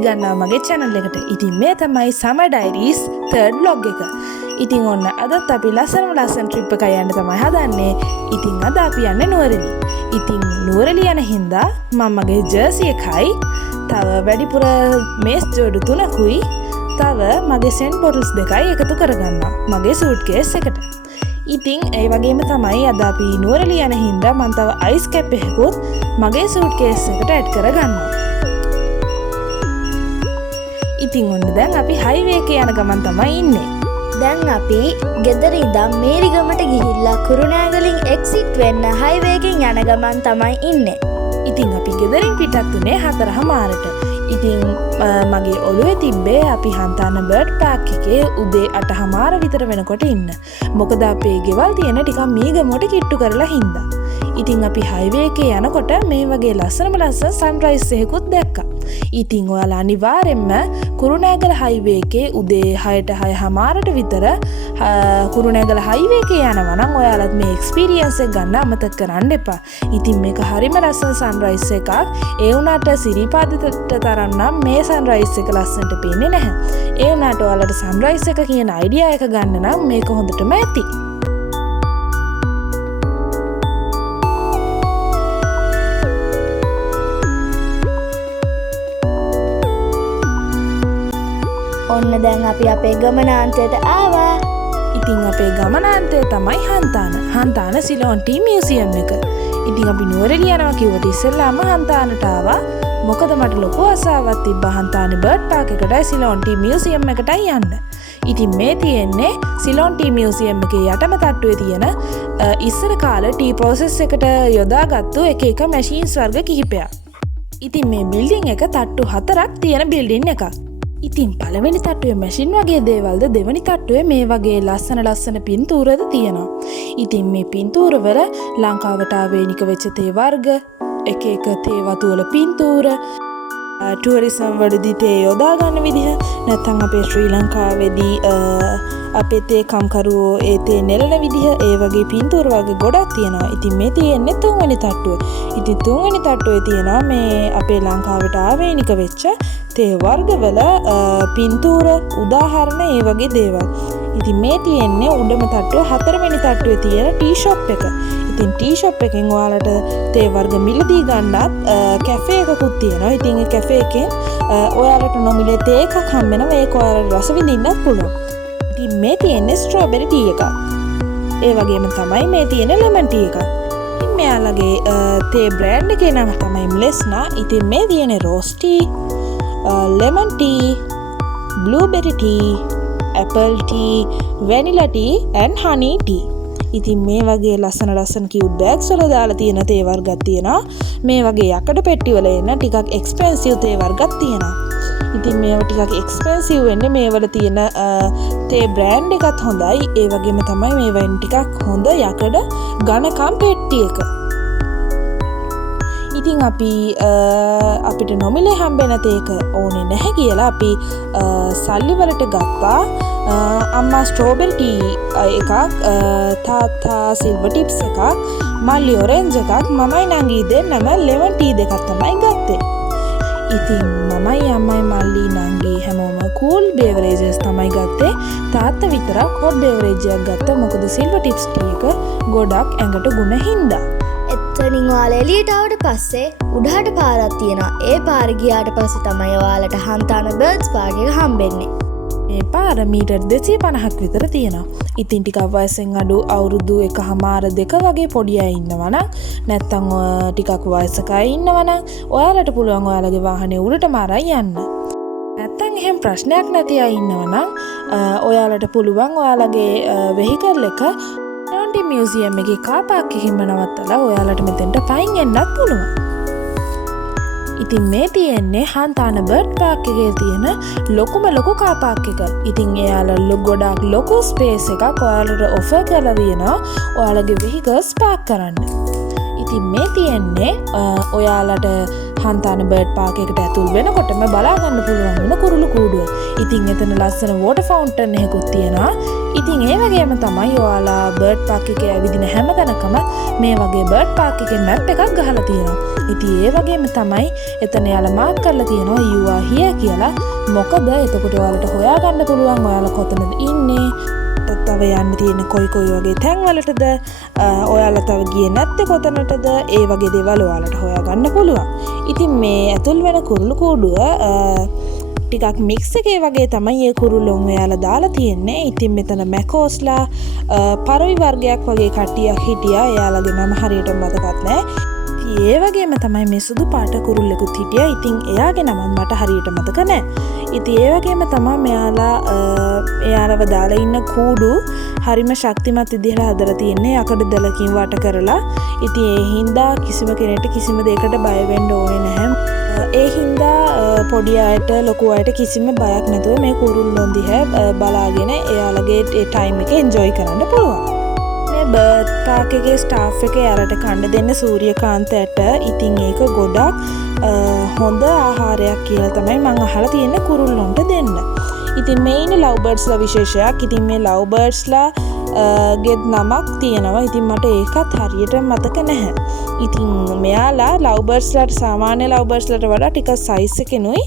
පිළිගන්නවා මගේ channel එකට. ඉතින් මේ තමයි Summer Diaries third vlog එක. ඉතින් ඔන්න අදත් අපි ලස්සන trip එකක් යන්න තමයි හදන්නේ. ඉතින් අද අපි යන්නේ නුවරඑළිය. ඉතින් නුවරඑළිය යන හින්දා මම මගේ ජර්සි එකයි තව වැඩිපුර මේස් ජෝඩු 3කුයි තව මගේ සෙන්ට් බොටල්ස් දෙකයි එකතු කරගන්නවා මගේ සූට්කේස් එකට. ඉතින් ඒ වගේම තමයි අද අපි නුවරඑළිය යන හින්දා මම තව අයිස් කැප් එකකුත් මගේ සූට්කේස් එකට ඇඩ් කරගන්නවා. ඉතින් ඔන්න දැන් අපි හයිවේ එකේ යන ගමන් තමයි ඉන්නේ. දැන් අපි ගෙදර ඉඳන් මේරිගමට ගිහිල්ලා කුරුණෑගලින් එක්සිට් වෙන්න හයිවේ එකෙන් යන ගමන් තමයි ඉන්නේ. ඉතින් අපි ගෙදරින් පිටත් උනේ 4:00ට. ඉතින් මගේ ඔළුවේ තිබ්බේ අපි හන්තාන බර්ඩ් පාක් එකේ උදේ 8:00 විතර වෙනකොට ඉන්න. මොකද අපේ ගෙවල් තියෙන ටිකක් මීගමුවට කිට්ටු කරලා හින්දා. ඉතින් අපි හයිවේ එකේ යනකොට මේ වගේ ලස්සන සන්රයිස් එකකුත් දැක්කා. ඉතින් ඔයාලා අනිවාර්යෙන්ම කුරුණෑගල හයිවේ එකේ උදේ 6ට 6:00ට විතර කුරුණෑගල හයිවේ එකේ යනවා නම් ඔයාලත් මේ එක්ස්පීරියන්ස් එක ගන්න අමතක කරන්න එපා. ඉතින් මේක හරිම ලස්සන සන්රයිස් එකක්. ඒ වුණාට සිරිපාදට තරම් නම් මේ සන්රයිස් එක ලස්සනට පේන්නේ නැහැ. ඒ වුණාට ඔයාලට සන්රයිස් එක කියන අයිඩියා එක ගන්න නම් මේක හොඳටම ඇති. ඔන්න දැන් අපි අපේ ගමනාන්තයට ආවා. ඉතින් අපේ ගමනාන්තය තමයි හන්තාන සිලෝන් ටී මියුසියම් එක. ඉතින් අපි නුවරඑළිය යනවා කිව්වට ඉස්සෙල්ලාම හන්තානට ආවා. මොකද මට ලොකු ආසාවක් තිබ්බා හන්තානේ බර්ඩ් පාක් එකටයි සිලෝන් ටී මියුසියම් එකටයි යන්න. ඉතින් මේ තියෙන්නේ සිලෝන් ටී මියුසියම් එකේ යටම තට්ටුවේ තියෙන ඉස්සර කාලේ ටී ප්‍රොසෙස් එකට යොදාගත්තු එක මැෂින්ස් වර්ග කිහිපයක්. ඉතින් මේ බිල්ඩින් එක තට්ටු 4ක් තියෙන බිල්ඩින් එකක්. ඉතින් පළවෙනි තට්ටුවේ මැෂින් වගේ දේවල්ද දෙවෙනි තට්ටුවේ මේ වගේ ලස්සන පින්තූරද තියෙනවා. ඉතින් මේ පින්තූරවල ලංකාවට ආවේනික වෙච්ච තේ වර්ග, එක තේ වතු වල පින්තූර, ටුවරිසම් වලදී තේ යොදා ගන්න විදිහ, නැත්නම් අපේ ශ්‍රී ලංකාවේදී අපේ තේ කම්කරුවෝ ඒ තේ නෙලන විදිහ, ඒ වගේ පින්තූර වර්ග ගොඩක් තියෙනවා. ඉතින් මේ තියෙන්නේ තුන්වෙනි තට්ටුව. ඉතින් තුන්වෙනි තට්ටුවේ තියෙනවා මේ අපේ ලංකාවට ආවේනික වෙච්ච තේ වර්ගවල පින්තූර උදාහරණ ඒ වගේ දේවල්. ඉතින් මේ තියෙන්නේ උඩම තට්ටුව. හතරවෙනි තට්ටුවේ තියෙන ටී ෂොප් එක. ඉතින් ටී ෂොප් එකෙන් ඔයාලට තේ වර්ග මිලදී ගන්නත් කැෆේ එකකුත් තියෙනවා. ඉතින් ඒ කැෆේ එකෙන් ඔයාලට නොමිලේ තේ එකක් හම්බ වෙනවා. ඒක ඔයාලට රස විඳින්නත් පුළුවන්. ඉතින් මේ තියෙන්නේ ස්ට්‍රෝබෙරි ටී එකක්. ඒ වගේම තමයි මේ තියෙන ලෙමන් ටී එකක්. ඉතින් මෙයාලගේ තේ බ්‍රෑන්ඩ් එකේ නම තමයි මිලෙස්නා. ඉතින් මේ තියෙන්නේ rose T, lemon tea, blueberry tea, apple tea, vanilla tea and honey tea. ඉතින් මේ වගේ ලස්සන cute bags වල දාලා තියෙන තේ වර්ගයක් තියෙනවා. මේ වගේ යකඩ පෙට්ටි වල එන ටිකක් expensive තේ වර්ගයක් තියෙනවා. ඉතින් මේවා ටිකක් expensive වෙන්නේ මේවල තියෙන තේ brand එකත් හොඳයි. ඒ වගේම තමයි මේවෙන් ටිකක් හොඳ යකඩ ඝනකම් පෙට්ටි එක. ඉතින් අපි අපිට නොමිලේ හම්බෙන තේක ඕනේ නැහැ කියලා අපි සල්ලි වලට ගත්තා. අම්මා ස්ට්‍රෝබෙරි ටී එකක්, තාත්තා සිල්වර් ටිප්ස් එකක්, මල්ලි ඔරෙන්ජ් එකක්, මමයි නංගි දෙන්නම ලෙමන් ටී දෙකක් තමයි ගත්තේ. ඉතින් මමයි අම්මයි මල්ලි නංගි හැමෝම කූල් බේවරේජස් තමයි ගත්තේ. තාත්තා විතරක් හොට් බේවරේජ් එකක් ගත්තා. මොකද සිල්වර් ටිප්ස් ටී එක ගොඩක් ඇඟට ගුණ හින්දා. එතනින් ඔයාලා එළියට ආවට පස්සේ උඩහට පාරක් තියෙනවා. ඒ පාර ගියාට පස්සේ තමයි ඔයාලට හන්තාන බර්ඩ්ස් පාක් එක හම්බෙන්නේ. මේ පාර මීටර් 250ක් විතර තියෙනවා. ඉතින් ටිකක් වයසෙන් අඩු අවුරුදු 1.5-2 වගේ පොඩි අය ඉන්නවා නම් නැත්නම් ටිකක් වයසක අය ඉන්නවා නම් ඔයාලට පුළුවන් ඔයාලගේ වාහනේ උඩටම අරන් යන්න. නැත්නම් එහෙම ප්‍රශ්නයක් නැති අය ඉන්නවා නම් ඔයාලට පුළුවන් ඔයාලගේ වෙහිකල් එක ටී මියුසියම් එකේ කාර් පාක් එකකින්ම නවත්තලා ඔයාලට මෙතෙන්ට පයින් එන්නත් පුළුවන්. ඉතින් මේ තියෙන්නේ හන්තාන බර්ඩ් පාක් එකේ තියෙන ලොකු කාර් පාක් එක. ඉතින් එයාලා ගොඩක් ලොකු ස්පේස් එකක් ඔයාලට ඔෆර් කරලා තියෙනවා ඔයාලගේ වෙහිකල්ස් පාක් කරන්න. ඉතින් මේ තියෙන්නේ ඔයාලට හන්තාන බර්ඩ් පාක් එකට ඇතුල් වෙනකොටම බලා ගන්න පුළුවන් වෙන කුරුළු කූඩුව. ඉතින් එතන ලස්සන වෝටර් ෆවුන්ටන් එකකුත් තියෙනවා. ඉතින් ඒ වගේම තමයි ඔයාලා බර්ඩ් පාක් එකේ ඇවිදින හැම තැනකම මේ වගේ බර්ඩ් පාක් එකේ මැප් එකක් ගහලා තියෙනවා. ඉතින් ඒ වගේම තමයි එතන යාලා මාක් කරලා තියෙනවා you are here කියලා. මොකද එතකොට ඔයාලට හොයාගන්න පුළුවන් ඔයාලා කොතනද ඉන්නේ. තව යන්න තියෙන කොයි වගේ තැන්වලටද, ඔයාලා තව ගියේ නැත්තේ කොතනටද, ඒ වගේ දේවල් ඔයාලට හොයාගන්න පුළුවන්. ඉතින් මේ ඇතුල් වෙන කුරුළු කූඩුව ටිකක් මික්ස් එකේ වගේ තමයි මේ කුරුල්ලොන් ඔයාලා දාලා තියෙන්නේ. ඉතින් මෙතන මැකෝස්ලා පරවි වර්ගයක් වගේ කට්ටියක් හිටියා. එයාලගේ නම හරියට මතකත් නැහැ. ඒ වගේම තමයි මේ සුදු පාට කුරුල්ලෙකුත් හිටියා. ඉතින් එයාගේ නම මට හරියට මතක නැහැ. ඉතින් ඒ වගේම තමයි එයාලව දාලා ඉන්න කූඩු හරිම ශක්තිමත් විදිහට හදලා තියෙන්නේ. යකඩ දලකින් වට කරලා. ඉතින් ඒ හින්දා කිසිම කෙනෙක්ට කිසිම දෙයකට බය වෙන්න ඕනේ නැහැ. ඒ හින්දා පොඩි අයට ලොකු අයට කිසිම බයක් නැතුව මේ කුරුල්ලොන් දිහා බලාගෙන එයාලගේ ටයිම් එක එන්ජොයි කරන්න පුළුවන්. මේ බර්ඩ් පාක් එකේ ස්ටාෆ් එක යාලට කන්න දෙන්න සූර්යකාන්ත ඇට. ඉතින් ඒක ගොඩක් හොඳ ආහාරයක් කියලා තමයි මම අහලා තියෙන්නේ කුරුල්ලොන්ට දෙන්න. ඉතින් මේ ඉන්නේ ලව් බර්ඩ්ස්ලා විශේෂයක්. ඉතින් මේ ලව් බර්ඩ්ස්ලා ගෙත් නමක් තියෙනවා. ඉතින් මට ඒකත් හරියට මතක නැහැ. ඉතින් මෙයාලා ලව් බර්ඩ්ස්ලාට සාමාන්‍ය ලව් බර්ඩ්ස්ලාට වඩා ටිකක් සයිස් එකෙනුයි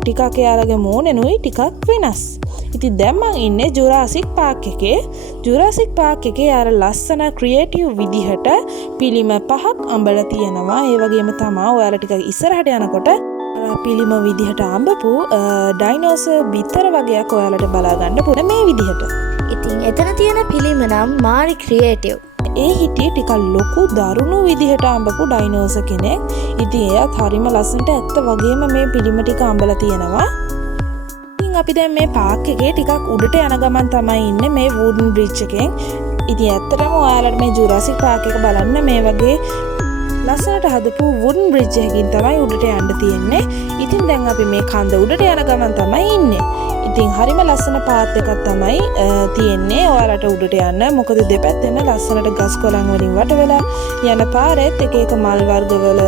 ටිකක් එයාලගේ මූණෙනුයි ටිකක් වෙනස්. ඉතින් දැන් මම ඉන්නේ ජුරාසික් පාක් එකේ. ජුරාසික් පාක් එකේ යාර ලස්සන ක්‍රියේටිව් විදිහට පිළිම 5ක් අඹලා තියෙනවා. ඒ වගේම තමයි ඔයාලා ටිකක් ඉස්සරහට යනකොට පිළිම විදිහට අඹපු ඩයිනෝසර් බිත්තර වගේක් ඔයාලට බලා ගන්න පුළුවන් මේ විදිහට. ඉතින් එතන තියෙන පිළිම නම් මාරි ක්‍රියේටිව්. ඒ හිටියේ ටිකක් ලොකු දරුණු විදිහට අඹපු ඩයිනෝසර් කෙනෙක්. ඉතින් එයාත් හරිම ලස්සනට ඇත්ත වගේම මේ පිළිම ටික අඹලා තියෙනවා. ඉතින් අපි දැන් මේ පාක් එකේ ටිකක් උඩට යන ගමන් තමයි ඉන්නේ මේ වුඩන් බ්‍රිජ් එකෙන්. ඉතින් ඇත්තටම ඔයාලට මේ ජුරාසික් පාක් එක බලන්න මේ වගේ ලස්සනට හදපු වුඩන් බ්‍රිජ් එකකින් තමයි උඩට යන්න තියෙන්නේ. ඉතින් දැන් අපි මේ කන්ද උඩට යන ගමන් තමයි ඉන්නේ. ඉතින් හරිම ලස්සන පාත් එකක් තමයි තියෙන්නේ ඔයාලට උඩට යන්න. මොකද දෙපැත්තෙම ලස්සනට ගස් කොළන් වලින් වට වෙලා යන පාරෙත් එක එක මල් වර්ගවල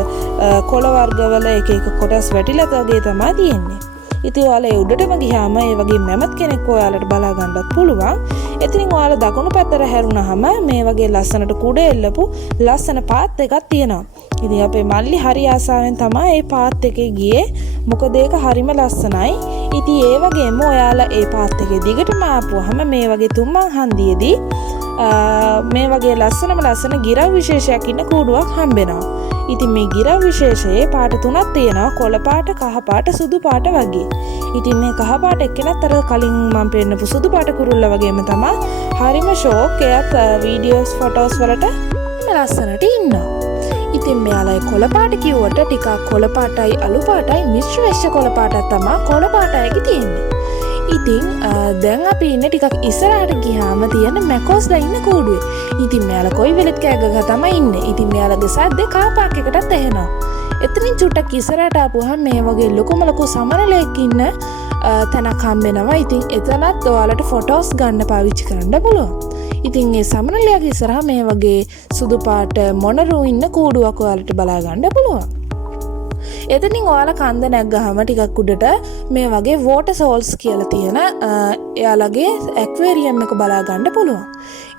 කොළ වර්ගවල එක එක කොටස් වැටිලා වගේ තමයි තියෙන්නේ. ඉතින් ඔයාලා ඒ උඩටම ගියාම ඒ වගේ මැමත් කෙනෙක් ඔයාලට බලා ගන්නත් පුළුවන්. එතනින් ඔයාලා දකුණු පැත්තට හැරුණාම මේ වගේ ලස්සනට කුඩ එල්ලපු ලස්සන පාත් එකක් තියෙනවා. ඉතින් අපේ මල්ලි හරි ආසාවෙන් තමයි මේ පාත් එකේ ගියේ. මොකද ඒක හරිම ලස්සනයි. ඉතින් ඒ වගේම ඔයාලා ඒ පාත් එකේ දිගටම ආපුවාම මේ වගේ තුම්මන් හන්දියේදී මේ වගේ ලස්සන ගිරව් විශේෂයක් ඉන්න කූඩුවක් හම්බෙනවා. ඉතින් මේ ගිරව් විශේෂයේ පාට 3ක් තියෙනවා. කොළ පාට, කහ පාට, සුදු පාට වගේ. ඉතින් මේ කහ පාට එක්කෙනත් අර කලින් මම පෙන්නපු සුදු පාට කුරුල්ලා වගේම තමයි. හරිම ෂෝක්. එයාත් වීඩියෝස් ෆොටෝස් වලට ලස්සනට ඉන්නවා. ඉතින් මෙයාලා කොළ පාට කිව්වට ටිකක් කොළ පාටයි අලු පාටයි මිශ්‍ර වෙච්ච කොළ පාටක් තමයි කොළ පාටයක තියෙන්නේ. ඉතින් දැන් අපි ඉන්නේ ටිකක් ඉස්සරහට ගියාම තියෙන මැකෝස්ලා ඉන්න කූඩුවේ. ඉතින් මෙයාලා කොයි වෙලෙත් කෑ ගහ තමයි ඉන්නේ. ඉතින් මෙයාලගේ සද්ද කාර් පාක් එකටත් ඇහෙනවා. එතනින් චුට්ටක් ඉස්සරහට ආපුවාම මේ වගේ ලොකු සමනලයක් ඉන්න තැනක් හම්බෙනවා. ඉතින් එතනත් ඔයාලට ෆොටෝස් ගන්න පාවිච්චි කරන්න පුළුවන්. ඉතින් ඒ සමනලයාගේ ඉස්සරහා මේ වගේ සුදු පාට මොනරු ඉන්න කූඩුවක් ඔයාලට බලා ගන්න පුළුවන්. එතනින් ඔයාලා කන්ද නැග්ගහම ටිකක් උඩට මේ වගේ වෝටර් සෝල්ස් කියලා තියෙන එයාලගේ ඇක්වේරියම් එක බලා ගන්න පුළුවන්.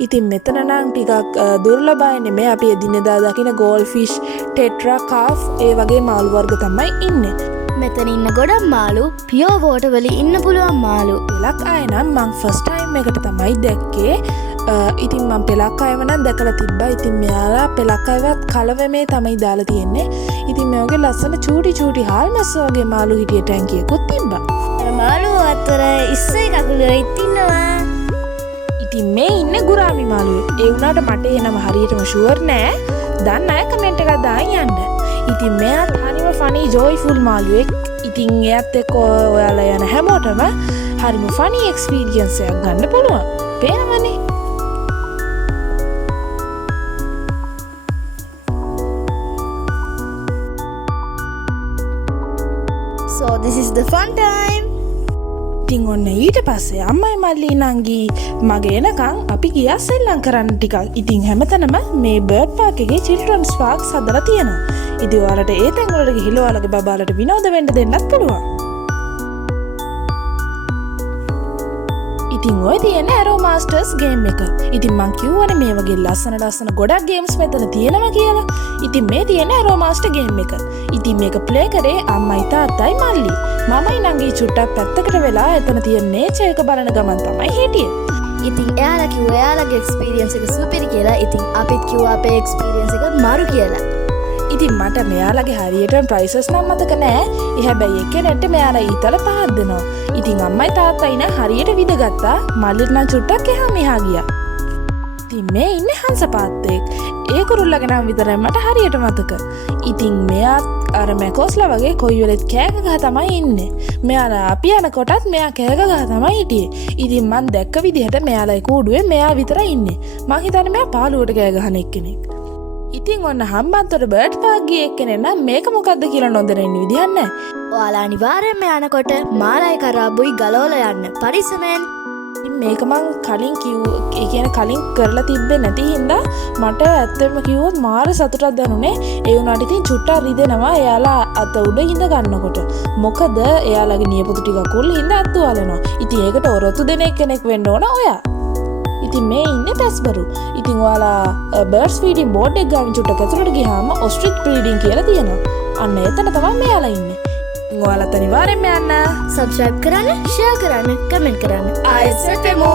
ඉතින් මෙතන නම් ටිකක් දුර්ලභයි නෙමෙයි. අපි එදිනෙදා දකින ගෝල්ඩ් ෆිෂ්, ටෙට්‍රා, කාෆ් ඒ වගේ මාළු වර්ග තමයි ඉන්නේ. මෙතන ඉන්න ගොඩක් මාළු පියෝ වෝටර් වල ඉන්න පුළුවන් මාළු. පෙලක් අය නම් මං ෆස්ට් ටයිම් එකට තමයි දැක්කේ. ඉතින් මම පෙලක් අයව නම් දැකලා තිබ්බා. ඉතින් මෙයාලා පෙලක් අයවත් කලවමේ තමයි දාලා තියෙන්නේ. ඉතින් මේ වගේ ලස්සන චූටි හාල්මස් වගේ මාළු හිටිය ටැංකියකුත් තිබ්බා. මාළු අතර ඉස්සේ කකුල ඉතින්නවා. ඉතින් මේ ඉන්නේ ගුරාමි මාළුවෙක්. ඒ වුණාට මට ඒ නම හරියටම ෂුවර් නෑ. දන්න අය කමෙන්ට් එකක් දාන්න යන්න. ඉතින් මෙයාත් හරිම ෆනි ජොයිෆුල් මාළුවෙක්. ඉතින් එයාත් එක්ක ඔයාලා යන හැමෝටම හරිම ෆනි එක්ස්පීරියන්ස් එකක් ගන්න පුළුවන්. පේනවනේ. So this is the fun time. ඉතින් ඔන්න ඊට පස්සේ අම්මයි මල්ලි නංගි මගේ එනකන් අපි ගියා සෙල්ලම් කරන්න ටිකක්. ඉතින් හැමතැනම මේ බර්ඩ් පාක් එකේ චිල්ඩ්‍රන්ස් පාක්ස් හදලා තියෙනවා. ඉතින් ඔයාලට ඒ තැන් වලට ගිහිල්ලා ඔයාලගේ බබාලට විනෝද වෙන්න දෙන්නත් පුළුවන්. ඉතින් ඔය තියෙන ඇරෝ මාස්ටර්ස් ගේම් එක. ඉතින් මං කිව්වනේ මේ වගේ ලස්සන ගොඩක් ගේම්ස් මෙතන තියෙනවා කියලා. ඉතින් මේ තියෙන ඇරෝ මාස්ටර් ගේම් එක. ඉතින් මේක ප්ලේ කරේ අම්මයි තාත්තයි මල්ලි. මමයි නංගි චුට්ටක් පැත්තකට වෙලා එතන තියෙන නේචර් එක බලන ගමන් තමයි හිටියේ. ඉතින් එයාලා කිව්වා එයාලගේ එක්ස්පීරියන්ස් එක සුපිරි කියලා. ඉතින් අපිත් කිව්වා අපේ එක්ස්පීරියන්ස් එක මරු කියලා. ඉතින් මට මෙයාලගේ හරියටම ප්‍රයිසස් නම් මතක නෑ. හැබැයි එකෙනෙක්ට මෙයාලා ඊතල 5ක් දෙනවා. ඉතින් අම්මයි තාත්තයි නම් හරියට විදගත්තා. මල්ලිත් නම් චුට්ටක් එහා මෙහා ගියා. ඉතින් මේ ඉන්නේ හංසපාත්තෙක්. ඒ කුරුල්ලගේ නම් විතරයි මට හරියට මතක. ඉතින් මෙයා අර මැකෝස්ලා වගේ කොයි වෙලෙත් කෑග ගහ තමයි ඉන්නේ. මෙයාලා අපි යනකොටත් මෙයා කෑග ගහ තමයි හිටියේ. ඉතින් මං දැක්ක විදිහට මෙයාලයි කූඩුවේ මෙයා විතරයි ඉන්නේ. මං හිතන්නේ මෙයා පාළුවට කෑ ගහන එක්කෙනෙක්. ඉතින් ඔන්න හම්බන්තොට බර්ඩ් පාක් ගිය එක්කෙනෙක් නම් මේක මොකද්ද කියලා නොදැනෙන විදිහක් නැහැ. ඔයාලා අනිවාර්යයෙන්ම යනකොට මාලයි කරාබුයි ගලවලා යන්න පරිස්සමෙන්. මේක මං කලින් කලින් කරලා තිබ්බේ නැති හින්දා මට ඇත්තම කිව්වොත් මාර සතුටක් දැනුනේ. ඒ වුණාට ඉතින් චුට්ටක් රිදෙනවා එයාලා අත උඩ ඉඳ ගන්නකොට. මොකද එයාලගේ නියපොතු ටික කුල් හින්දා අත් වලනවා. ඉතින් ඒකට ඔරොත්තු දෙන කෙනෙක් වෙන්න ඕන ඔයා. ඉතින් මේ ඉන්නේ පැස්බරු. ඉතින් ඔයාලා බර්ඩ්ස් ෆීඩින් බෝඩ් එක ගාමින් චුට්ටක් ඇතුළට ගියාම ඔස්ට්‍රිච් බ්‍රීඩින් කියලා තියෙනවා. අන්න එතන තමයි මෙයාලා ඉන්නේ. ඔයාලත් අනිවාර්යෙන්ම යන්න. සබ්ස්ක්‍රයිබ් කරන්න, ෂෙයා කරන්න, කමෙන්ට් කරන්න. ආයෙත් සෙටෙමු.